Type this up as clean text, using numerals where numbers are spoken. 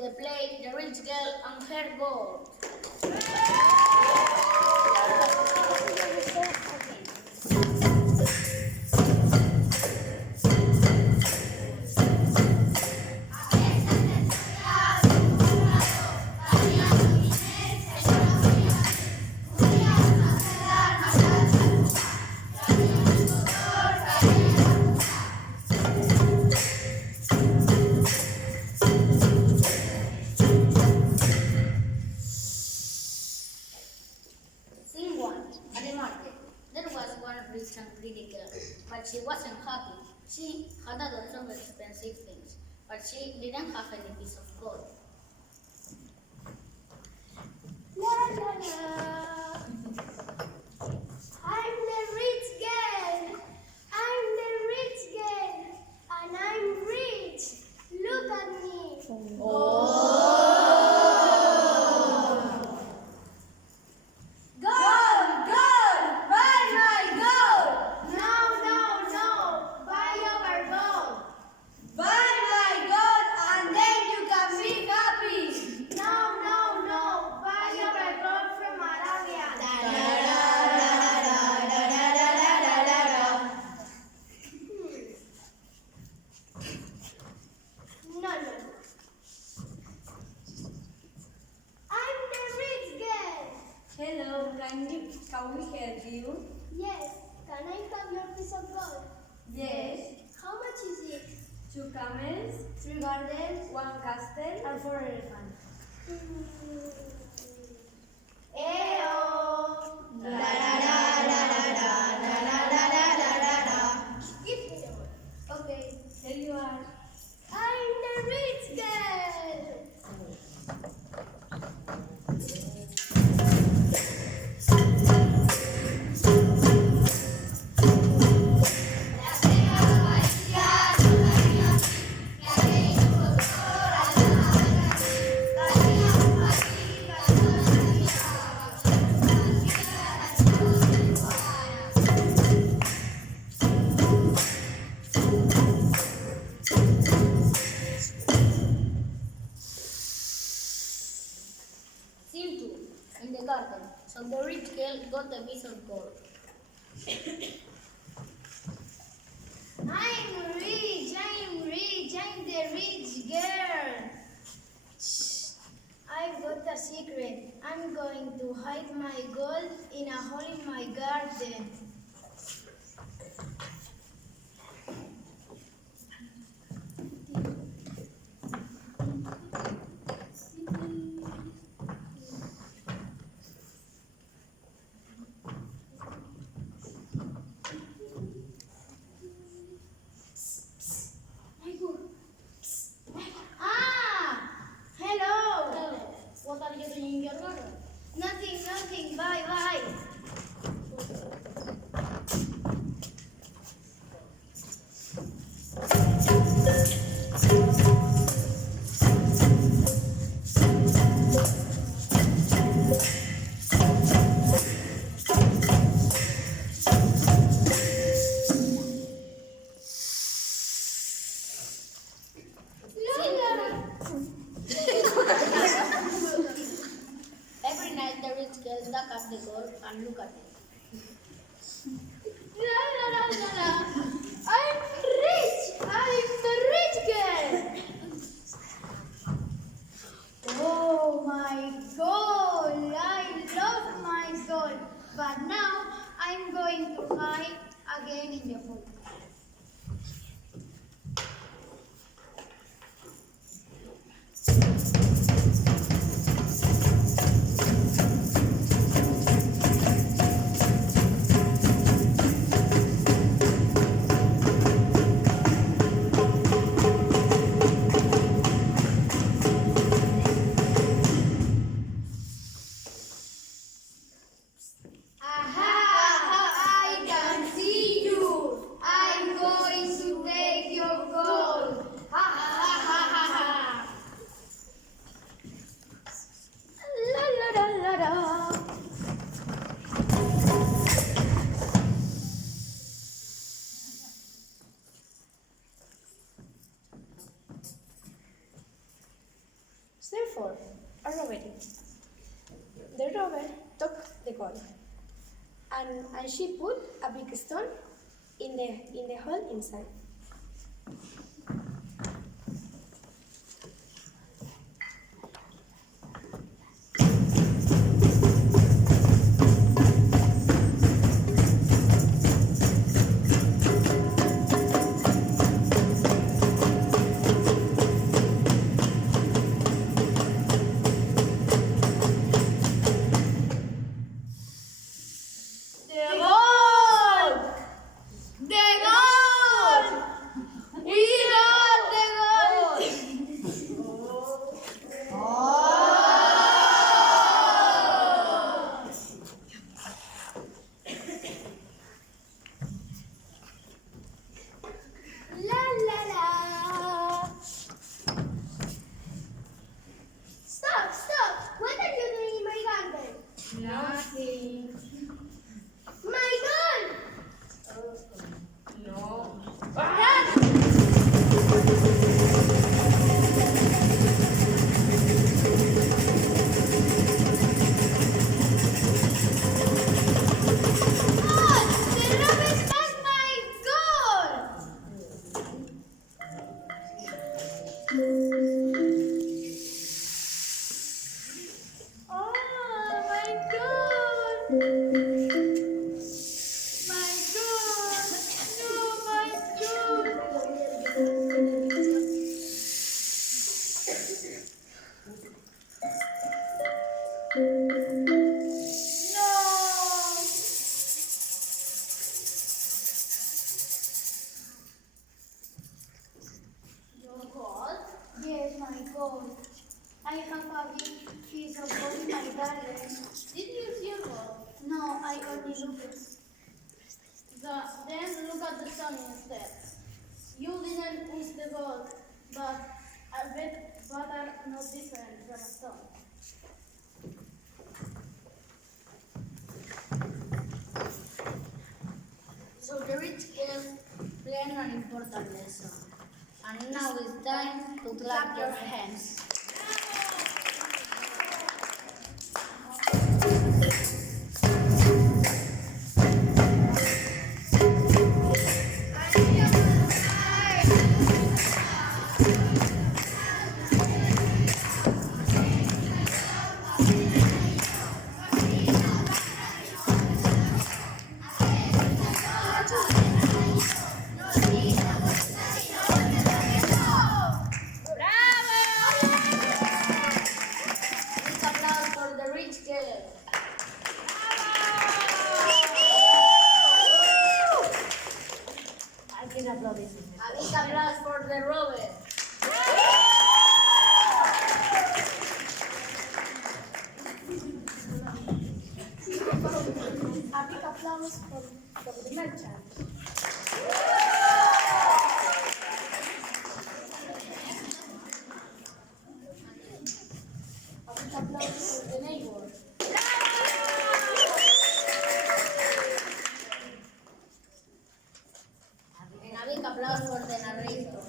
the play The Rich Girl and Her Gold. Scene 1. At the market, there was one rich and greedy girl, but she wasn't happy. She had a lot of expensive things, but she didn't have any piece of gold. La la la. I'm the rich girl. I'm the rich girl. And I'm rich. Look at me. Gold, gold, buy my gold. No, no, no. Buy our gold. Buy my gold and then you can be happy. No, no, no. Buy our gold from Arabia. No, no, no. I'm the rich girl. Hello, can we help you? Yes. Can I have your piece of gold? Yes. How much is it? 2 camels, 3 gardens 1 castle. and 4 elephants. Eo. Give me the gold. Okay. Here you are. I'm the rich girl. Scene 2. In the garden, so the rich girl got a piece of gold. I'm rich, I'm the rich girl. Shh. I've got a secret. I'm going to hide my gold in a hole in my garden. Ah! Hello! What are you doing in your garden? Nothing. Bye. Every night the rich girl dug up the gold and look at it. La. I'm rich. I'm the rich girl. Oh my gold. I love my gold. But now I'm going to hide again in the hole. Aha! I can see you. for a robbery. The robber took the gold, and she put a big stone in the hole inside. The gold! The gold! We got the gold! La la la! Stop! Stop! What are you doing in my garden? Nothing. My God! No. Dad! God! The robber stole my gold! Oh my God! My God! No, my God! No! Your gold? Yes, my gold. I have a big piece of gold in my garden. Did you see your gold? No, I only look it. Then look at the sun instead. You didn't miss the gold, but I bet butter not different from a stone. So the rich girl learned an important lesson. And now it's time to clap your hands. Big applause for the rich girl. I can upload this. A big applause for the robber. A big applause for the merchant. A big applause for the neighbor. And a big applause for the narrator.